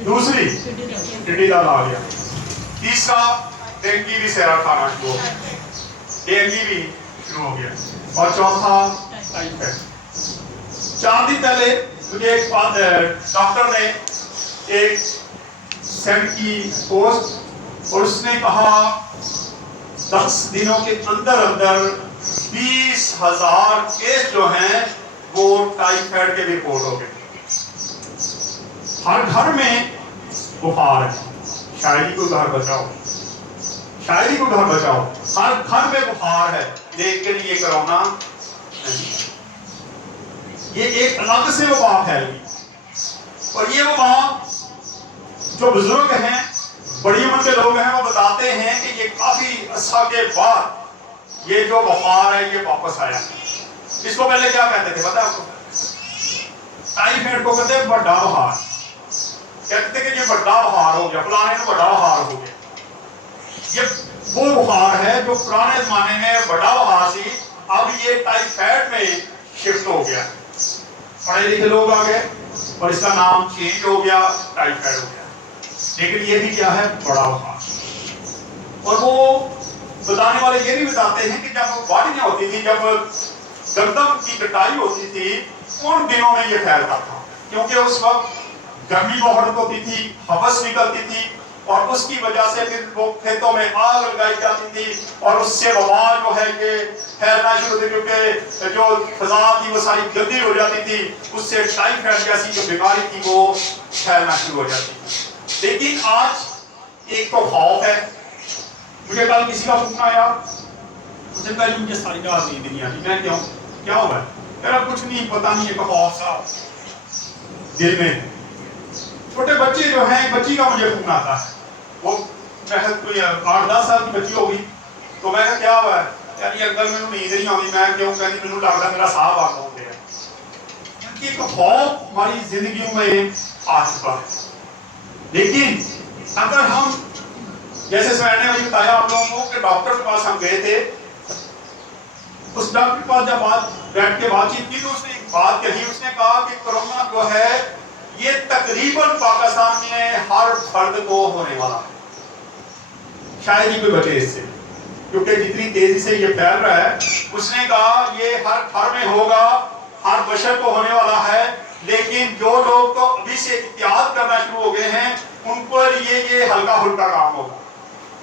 दूसरी टिड्डी दल आ गया, तीसरा डेंगू भी सेरा खाना शुरू हो गया, डेंगू भी शुरू हो गया, और चौथा टाइफाइड। 4 दिन पहले मुझे एक डॉक्टर ने एक सेंड की पोस्ट, और उसने कहा 10 दिनों के अंदर अंदर 20,000 केस जो हैं वो टाइफाइड के रिपोर्ट हो गए। हर घर में बुखार है, शायरी को घर बचाओ, शायरी को घर बचाओ, हर घर में बुखार है, लेकिन ये कोरोना नहीं, ये एक अलग से वबा फैल गई। और ये वबा जो बुजुर्ग हैं, बड़ी उम्र के लोग हैं, वो बताते हैं कि ये काफी अर्सा के बाद ये जो बुखार है ये वापस आया। इसको पहले क्या कहते थे पता है आपको? टाइफाइड को कहते हैं बड़ा बुखार, कहते कि ये बड़ा बुखार हो गया, फलाने को बड़ा बुखार हो गया। ये वो बुखार है जो पुराने जमाने में बड़ा बुखार थी, अब ये टाइफाइड में शिफ्ट हो गया। पढ़े लिखे लोग आ गए और इसका नाम चेंज हो गया, टाइफाइड हो गया। लेकिन ये भी क्या है? बड़ा बुखार। और वो बताने वाले ये भी बताते हैं कि जब बाढ़ियां होती थी, जब गंदम की कटाई होती थी, उन दिनों में ये फैलता था, क्योंकि उस वक्त गर्मी बहुत होती थी, हवस निकलती थी, और उसकी वजह से फिर वो खेतों में आग लगाई जाती थी, और उससे वबा जो है ये फैलना शुरू होती, क्योंकि जो फजा थी वो सारी गंदी हो जाती थी, उससे टाइफाइड जैसी जो बीमारी थी वो फैलना शुरू हो जाती थी। लेकिन आज एक तो खौफ है। मुझे कल किसी का फोन आया, मुझे कल मुझे सारी रात नींद नहीं आती। मैं क्यों, क्या हुआ? मेरा कुछ नहीं, पता नहीं, एक खौफ सा दिल में। छोटे बच्चे जो हैं, बच्ची का मुझे फोन आता है, वो कोई 8-10 साल की बच्ची होगी, तो मैं कहा क्या हुआ है? यार ये अंकल मैंने नींद नहीं आती। मैं क्यों? कहती मैंने लगता मेरा साहब आ हो गया। क्योंकि एक खौफ हमारी जिंदगी में आ चुका है। लेकिन अगर हम, जैसे मैंने अभी बताया आप लोगों को कि डॉक्टर के पास हम गए थे, उस डॉक्टर के पास जब बैठ के बातचीत की तो उसने एक बात कही, उसने कहा कि कोरोना जो है ये तकरीबन पाकिस्तान में हर फर्द को होने वाला है, शायद ही कोई बचे इससे, क्योंकि जितनी तेजी से ये फैल रहा है। उसने कहा ये हर घर में होगा, हर बशर को होने वाला है, लेकिन जो लोग तो अभी से एहतियात करना शुरू हो गए हैं उनको लिए ये हल्का फुल्का काम होगा,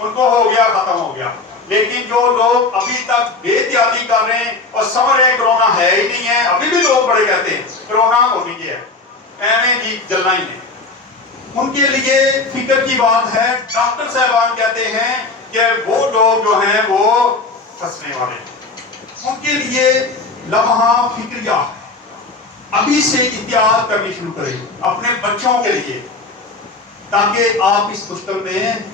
उनको हो गया, खत्म हो गया। लेकिन जो लोग अभी तक बेहतियाती कर रहे हैं और समझ रहे हैं कोरोना है ही नहीं है, अभी भी लोग बड़े कहते हैं कोरोना हो नहीं है, ऐਵੇਂ जी जलना ही नहीं, उनके लिए फिक्र की बात है। डॉक्टर साहबान कहते हैं कि वो लोग जो हैं वो फंसने वाले हैं, उनके लिए लम्हा फिक्रिया है, अभी से एहतियात करनी शुरू करें अपने बच्चों के लिए, ताकि आप इस मुश्किल में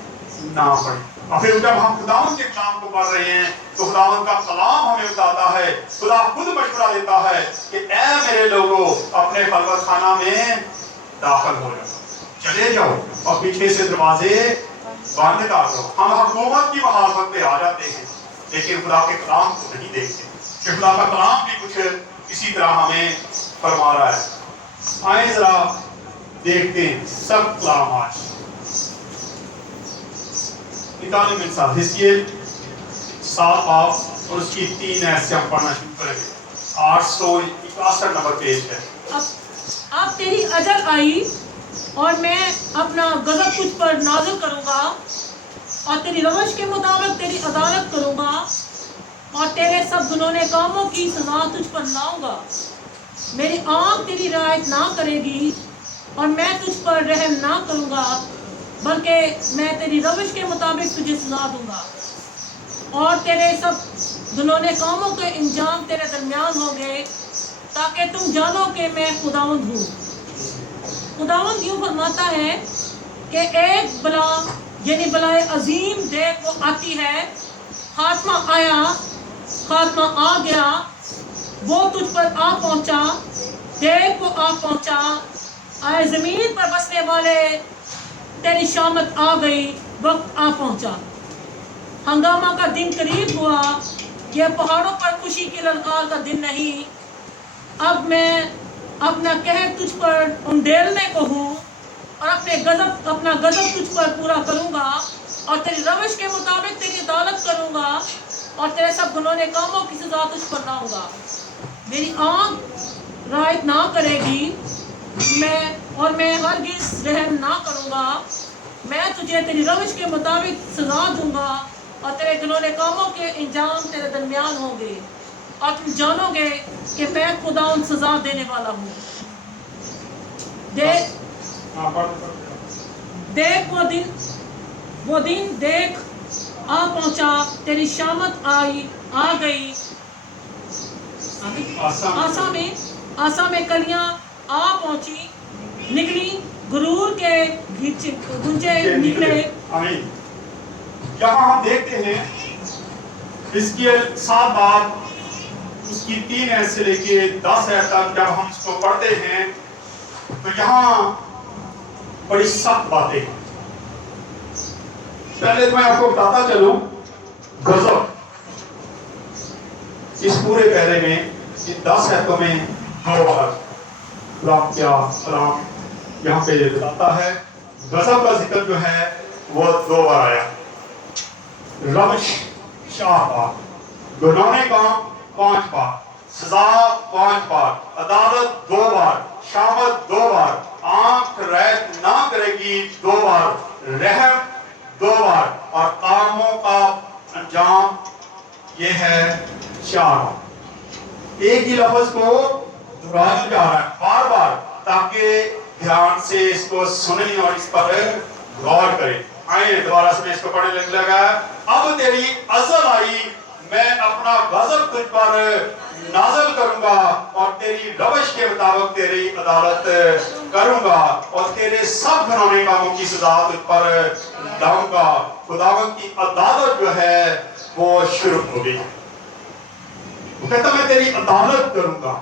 ना पड़े। और फिर जब हम खुदावन के कलाम को पढ़ रहे हैं तो खुदावन का कलाम हमें बताता है, खुदा खुद मशवरा देता है कि ऐ मेरे लोगों, अपने खलवत खाना में दाखिल हो जाओ, चले जाओ और पीछे से दरवाजे बंद कर दो। हम हुकूमत की मुखालफत पे आ जाते हैं, लेकिन खुदा के कलाम को नहीं देखते कि खुदा का कलाम भी कुछ इसी तरह हमें फरमा रहा है। आए जरा देखते हैं सब कलाम आज निकाले में साथ, हिस्कियल 7 बाब और उसकी 3 ऐसे हम पढ़ना शुरू करेंगे। 861 नंबर पेज है। अब तेरी अजल आई और मैं अपना गजब तुझ पर नाज़िल करूंगा और तेरी रवश के मुताबिक तेरी अदालत करूंगा और तेरे सब गुनोने कामों की सजा तुझ पर लाऊंगा। मेरी आँख तेरी रियायत ना करेगी और मैं तुझ पर रहम ना करूंगा, बल्कि मैं तेरी रविश के मुताबिक तुझे सजा दूंगा और तेरे सब गुनोने कामों के इंजाम तेरे दरमियान होंगे, ताकि तुम जानो कि मैं खुदावंद हूँ। खुदावंद यूँ फरमाता है कि एक बला यानी बलाए अजीम देख वो आती है, खात्मा आया, खात्मा आ गया, वो तुझ पर आ पहुँचा, देख वो आ पहुँचा, आए ज़मीन पर बसने वाले तेरी शामत आ गई, वक्त आ पहुँचा। हंगामा का दिन करीब हुआ, यह पहाड़ों पर खुशी की ललकार का दिन नहीं। अब मैं अपना कहर तुझ पर उंडेलने को हूँ, اور اپنا غضب تجھ پر پورا کروں گا اور تیری روش کے مطابق تیری عدالت کروں گا اور تیرے سب گناہوں کاموں کی سزا تجھ پر لاؤں گا. میری آنکھ رعایت نہ کرے گی میں ہرگز رحم نہ کروں گا. میں تجھے تیری روش کے مطابق سزا دوں گا اور تیرے گناہوں کاموں کے انجام تیرے درمیان ہوں گے اور تم جانو گے کہ میں خدا ان سزا دینے والا ہوں. دیکھ وہ دن دیکھ آ پہنچا، تیری شامت آ گئی. آسا میں کلیاں آ پہنچی، نکلی غرور کے گنجے نکلے. آمین. یہاں ہم دیکھتے ہیں حزقیل 7 باب اس کی 3 آیت سے لے کے 10 آیت تک جب ہم اس کو پڑھتے ہیں تو یہاں بڑی سخت باتیں ہیں. پہلے میں آپ کو بتاتا چلوں غضب اس پورے پہلے میں ان 10 آیتوں میں 2 بار سلام یہاں پہ یہ بتاتا ہے. غضب کا ذکر جو ہے وہ 2 بار آیا. روش 4 بار، گناہ کام 5 بار، سزا 5 بار، عدالت 2 بار، شامت 2 بار، آنکھ رعایت نہ کرے گی 2 بار، رحم 2 بار اور کاموں کا انجام یہ ہے 4 بار. ایک ہی لفظ کو دہرایا جا رہا ہے بار بار تاکہ دھیان سے اس کو سنیں اور اس پر غور کریں. آئیں دوبارہ سے میں اس کو پڑھنے لگا. اب تیری ازل آئی، میں اپنا غضب تجھ پر نازل کروں گا اور تیری روش کے مطابق تیری عدالت کروں گا اور تیرے سب گناہوں کاموں کی سزا تجھ پر لاؤں گا. خداوند کی عدالت جو ہے وہ شروع ہو گئی. وہ کہتا میں تیری عدالت کروں گا،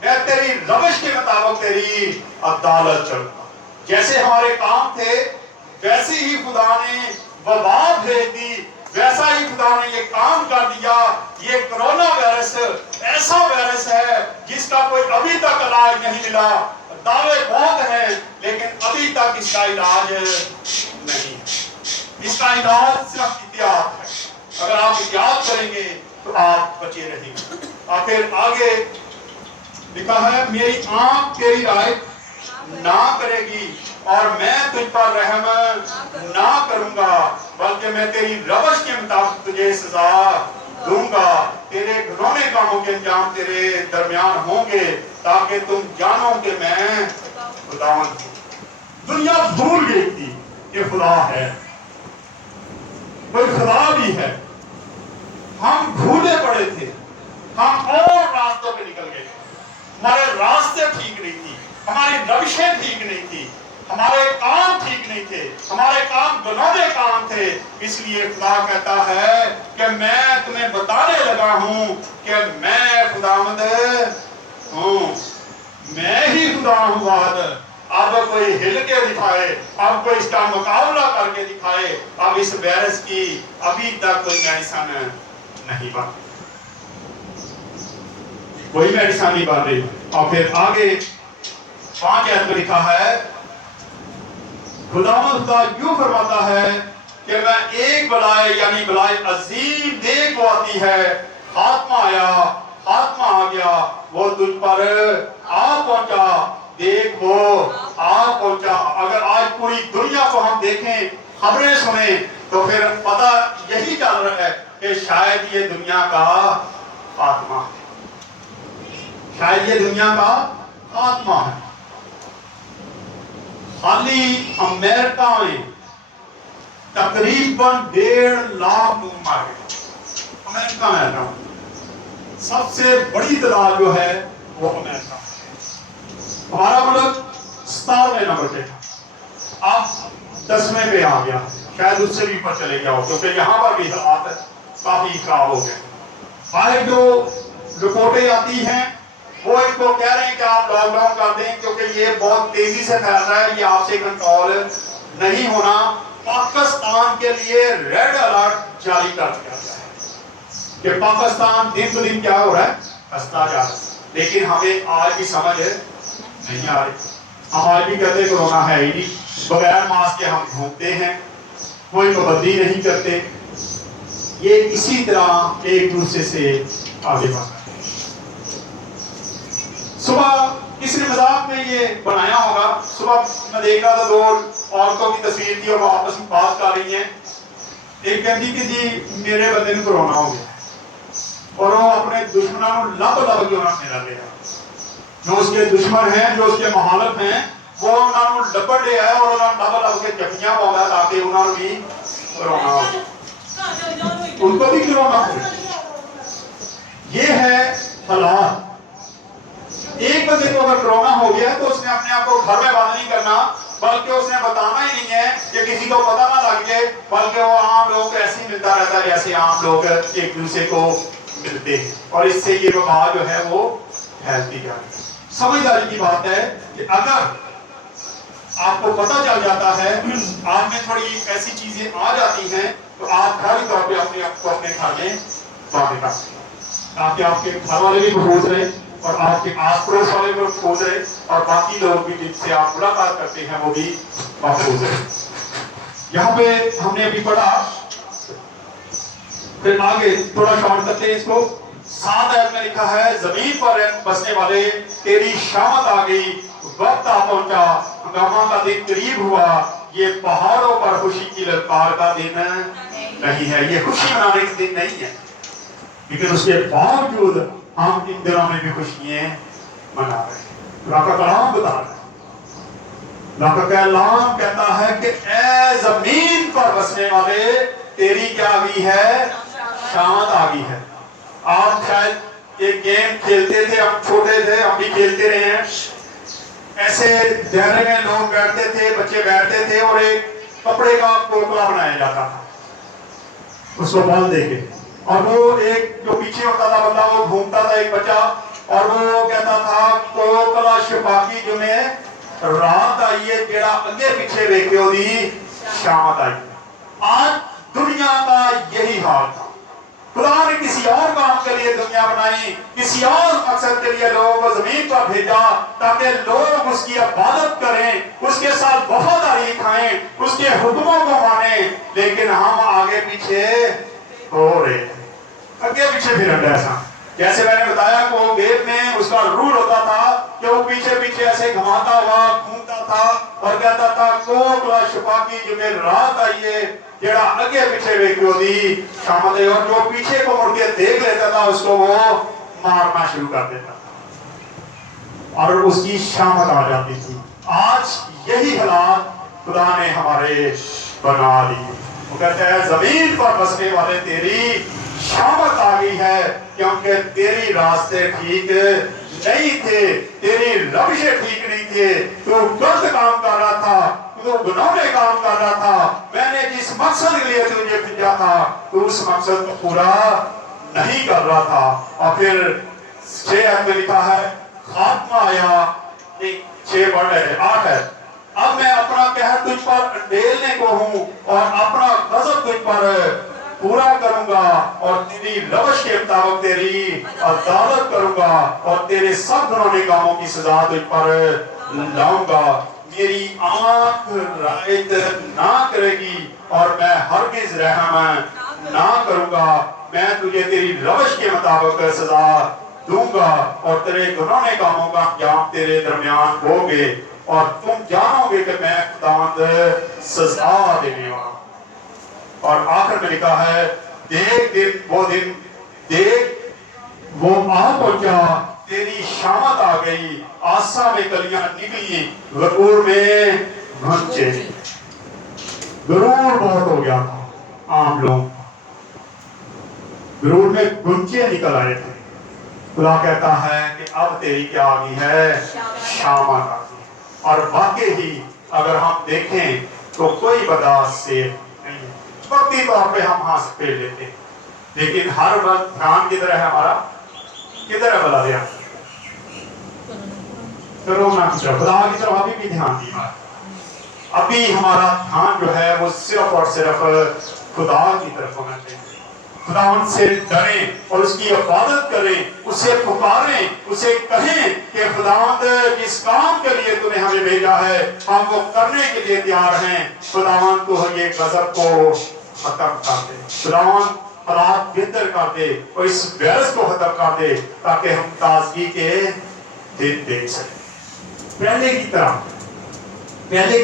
میں تیری روش کے مطابق تیری عدالت کروں گا. جیسے ہمارے کام تھے ویسے ہی خدا نے وبا بھیج دی، ویسا ہی خدا نے یہ کام کر دیا. یہ کرونا وائرس ایسا وائرس ہے جس کا کوئی ابھی تک علاج نہیں ملا. دعوے بہت ہیں لیکن ابھی تک اس کا علاج نہیں. اس کا علاج صرف احتیاط ہے. اگر آپ احتیاط کریں گے تو آپ بچے رہیں گے. اور پھر آگے لکھا ہے میری آنکھ تیری رعایت نہ کرے گی اور میں تجھ پر رحم نہ کروں گا بلکہ میں تیری روش کے مطابق تجھے سزا دوں گا. تیرے گناہ کاموں کے انجام تیرے درمیان ہوں گے تاکہ تم جانو کہ میں خداوند ہوں. دنیا بھول گئی تھی کہ خدا ہے، کوئی خدا بھی ہے. ہم بھولے پڑے تھے، ہم اور راستوں پہ نکل گئے. ہمارے راستے ٹھیک نہیں تھی، ہماری روشیں ٹھیک نہیں تھی، ہمارے کام ٹھیک نہیں تھے، ہمارے کام گناہ کام تھے. اس لیے خدا کہتا ہے کہ میں تمہیں بتانے لگا ہوں کہ میں خداوند ہوں، میں ہی خدا ہوں. اب کوئی ہل کے دکھائے، اب کوئی اس کا مقابلہ کر کے دکھائے. اب اس وائرس کی ابھی تک کوئی میڈیسن نہیں بن، کوئی میڈیسن نہیں بن رہی. اور پھر آگے 5 آیت میں لکھا ہے خداوند خدا یوں فرماتا ہے کہ میں ایک بلائے یعنی بلائے عظیم دیکھ وہ آتی ہے. خاتمہ آیا، خاتمہ آ گیا، وہ تجھ پر آ پہنچا. دیکھ وہ آ پہنچا. اگر آج پوری دنیا کو ہم دیکھیں، خبریں سنیں تو پھر پتہ یہی چل رہا ہے کہ شاید یہ دنیا کا خاتمہ ہے، شاید یہ دنیا کا خاتمہ ہے. خالی امریکہ میں تقریباً 1.5 لاکھ لوگ مر گئے. امریکہ میں سب سے بڑی تعداد جو ہے وہ امریکہ. ہمارا ملک 17ویں نمبر پہ تھا، اب 10ویں پہ آ گیا، شاید اس سے بھی اوپر چلے گیا ہو کیونکہ یہاں پر بھی حالات کافی خراب ہو گئے. باہر جو رپورٹیں آتی ہیں وہ اس کو کہہ رہے ہیں کہ آپ لاک ڈاؤن کر دیں کیونکہ یہ بہت تیزی سے پھیل رہا ہے، یہ آپ سے کنٹرول نہیں ہونا. پاکستان کے لیے ریڈ الرٹ جاری کر دیا گیا ہے کہ پاکستان دن بہ دن کیا ہو رہا ہے، پھنستا جا رہا ہے. لیکن ہمیں آج بھی سمجھ نہیں آ رہی. ہم آج بھی کہتے ہیں کورونا ہے ہی نہیں، बगैर मास्क के हम घूमते हैं, कोई पाबंदी नहीं करते। ये इसी तरह एक दूसरे से आगे बढ़ रहा है। सुबह किसी ने मजाक में ये बनाया होगा, सुबह मैं देख रहा था दो औरतों की तस्वीर थी और वो आपस में बात कर रही हैं। एक कहती कि जी मेरे बंदे में कोरोना हो गया और वो अपने दुश्मनों को लब के उन्होंने मिला गया। जो उसके दुश्मन हैं, जो उसके मुखालिफ हैं, वो उन्होंने लपट लिया है और उन्होंने लब के जख्मियां पाया ताकि उन्होंने भी कोरोना हो, उनको भी कोरोना हो। ये है हालात। एक बंदे को अगर कोरोना हो गया तो उसने अपने आप को घर में बंद नहीं करना, बल्कि उसने बताना ही नहीं है कि किसी को पता ना लग जाए, बल्कि वो आम लोगों को ऐसे ही मिलता रहता है जैसे आम लोग एक दूसरे को मिलते हैं, और इससे ये वबा जो है वो फैलती जा रही है। समझदारी की बात है कि अगर आपको पता चल जाता है, आप में थोड़ी ऐसी चीजें आ जाती हैं, तो आप घर तौर पे अपने आप को अपने घर में बांध कर ताकि आपके घर वाले भी महफूज रहे और आपके आस पड़ोस वाले भी महफूज रहे और बाकी लोग भी जिनसे आप मुलाकात करते हैं वो भी महफूज रहे। यहाँ पे हमने अभी पढ़ा, फिर आगे थोड़ा शॉर्ट करते हैं इसको। 7 आयत में लिखा है, जमीन पर बसने वाले तेरी शामत आ गई, वक्त आ पहुंचा, हंगामा का दिन करीब हुआ, ये पहाड़ों पर खुशी की ललकार का दिन नहीं है, ये खुशी मनाने का दिन नहीं है, लेकिन उसके बावजूद हम इन दिनों में भी खुशियां मना रहे हैं। अल्लाह का कलाम बता रहा है, अल्लाह का कलाम कहता है कि ए जमीन पर बसने वाले तेरी क्या आ गई है, शामत आ गई है। आप शायद एक गेम खेलते थे, हम छोटे थे, हम भी खेलते रहे हैं। ऐसे दायरे में लोग बैठते थे, बच्चे बैठते थे और एक कपड़े का कोकला बनाया जाता था, उसको बांध देके, और वो एक जो पीछे होता था बंदा वो घूमता था एक बच्चा, और वो कहता था कोकला शफाकी जुमे रात आई है जेड़ा अगे पीछे वेखे ओदी शामत आई। आज दुनिया का यही हाल था। खुदा ने किसी और काम के लिए दुनिया बनाई, किसी और मकसद के लिए लोगों को जमीन पर भेजा ताकि लोग उसकी इबादत करें, उसके साथ वफादारी खाएं, उसके हुक्मों को माने, लेकिन हम आगे पीछे हो रहे हैं, आगे पीछे फिर ऐसा जैसे मैंने बताया कि वो गेम में उसका रूल होता था कि वो पीछे पीछे ऐसे घुमाता हुआ घूमता था और कहता था कोकला शफाकी जुमे रात आई है जेड़ा अगे पीछे वेखियो दी शामत है, और जो पीछे को मुड़ के देख लेता था उसको वो मारना शुरू कर देता था और उसकी शामत आ जाती थी। आज यही हालात खुदा ने हमारे बना दी। वो कहता है जमीन पर बसने वाले तेरी शामत आ गई है, क्योंकि तेरी रास्ते ठीक नहीं थे, तेरी रविशें ठीक नहीं थे, तू गलत काम कर रहा था, तू गुनाहे काम कर रहा था। मैंने जिस मकसद के लिए तुझे भेजा था तू उस मकसद को पूरा नहीं कर रहा था। और फिर 6 में लिखा है खात्मा आया, 6 वर्ड है 8 है, अब मैं अपना कहर तुझ पर अंडेलने को हूँ और अपना गजब तुझ पर पूरा करूंगा और तेरी रवश के मुताबिक तेरी अदालत करूंगा और तेरे सब गुनाहे कामों की सजा तुझ पर लाऊंगा। मेरी आंख रायत ना करेगी और मैं हरगिज रहम ना करूंगा। मैं तुझे तेरी रवश के मुताबिक सजा दूंगा और तेरे गुनाहे कामों का अंजाम तेरे दरमियान होगे और तुम जानोगे कि मैं खुदावंद सजा देने वाला। और आखिर में लिखा है देख वो आ पहुंचा, तेरी शामत आ गई, आसा में कलियां निकली, गरूर में घुंचे। गरूर बहुत हो गया था आम लोग, गरूर में घुंचे निकल आए थे। खुदा कहता है कि अब तेरी क्या आ गई है, शामत आ गई। और वाकई ही अगर हम देखें तो कोई बर्दाश्त से नहीं, वक्ती तौर पे हम हाथ फेर लेते हैं, लेकिन हर वक्त ध्यान किधर है हमारा, किधर है भला ध्यान, कोरोना की तरफ, खुदा की तरफ अभी भी ध्यान नहीं हमारा। अभी हमारा ध्यान जो है वो सिर्फ और सिर्फ खुदा की तरफ होना चाहिए। खुदावंद से डरें और उसकी इबादत करें, उसे पुकारें, उसे कहें कि खुदावंद जिस काम के लिए तूने हमें भेजा है हम वो करने के लिए तैयार हैं। खुदावंद तू ये गजब को खत्म कर दे, खुदावंद हालात बेहतर कर दे और इस वायरस को खत्म कर दे ताकि हम ताजगी के दिन देख सकें। पहले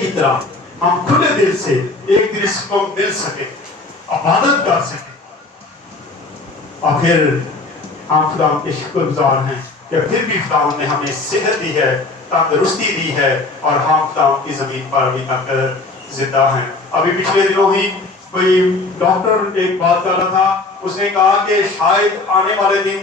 की तरह हम खुले दिल से एक दिन इसको मिल सके, इबादत कर सके और फिर हम खुदा के शुक्रगुजार हैं कि फिर भी खुदा ने हमें सेहत दी है, तंदुरुस्ती दी है और हम खुदा की जमीन पर अभी तक जिंदा हैं। अभी पिछले दिनों ही कोई डॉक्टर एक बात कर रहा था, उसने कहा कि शायद आने वाले दिन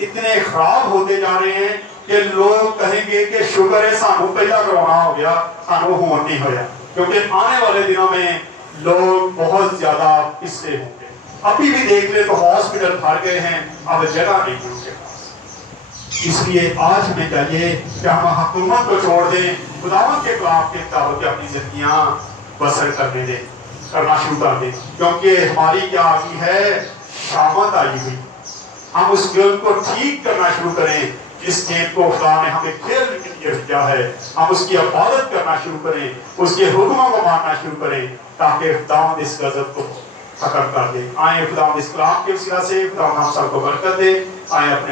इतने खराब होते जा रहे हैं कि लोग कहेंगे कि शुक्र है सानू पहला कोरोना हो गया, सानू होने नहीं होया, क्योंकि आने वाले दिनों में लोग बहुत ज्यादा इससे होंगे। अभी भी देख ले तो हॉस्पिटल भर गए हैं, अब जगह नहीं है उनके पास। इसलिए आज हमें चाहिए कि हम हुकूमत को छोड़ दें, खुदावंद के खिलाफ के मुताबिक अपनी जिंदगियां बसर करना शुरू कर दें, क्योंकि हमारी क्या आ गई है, शामत आई हुई। हम उस गेम को ठीक करना शुरू करें जिस गेम को खुदा ने हमें खेलने के लिए भेजा है। हम उसकी इबादत करना शुरू करें, उसके हुक्मों को मानना शुरू करें ताकि खुदावंद इस गजब को खत्म कर दे। आए खुदावंद इस कलाम के वसीला से खुदावंद हम सबको बरकत दे। आए अपने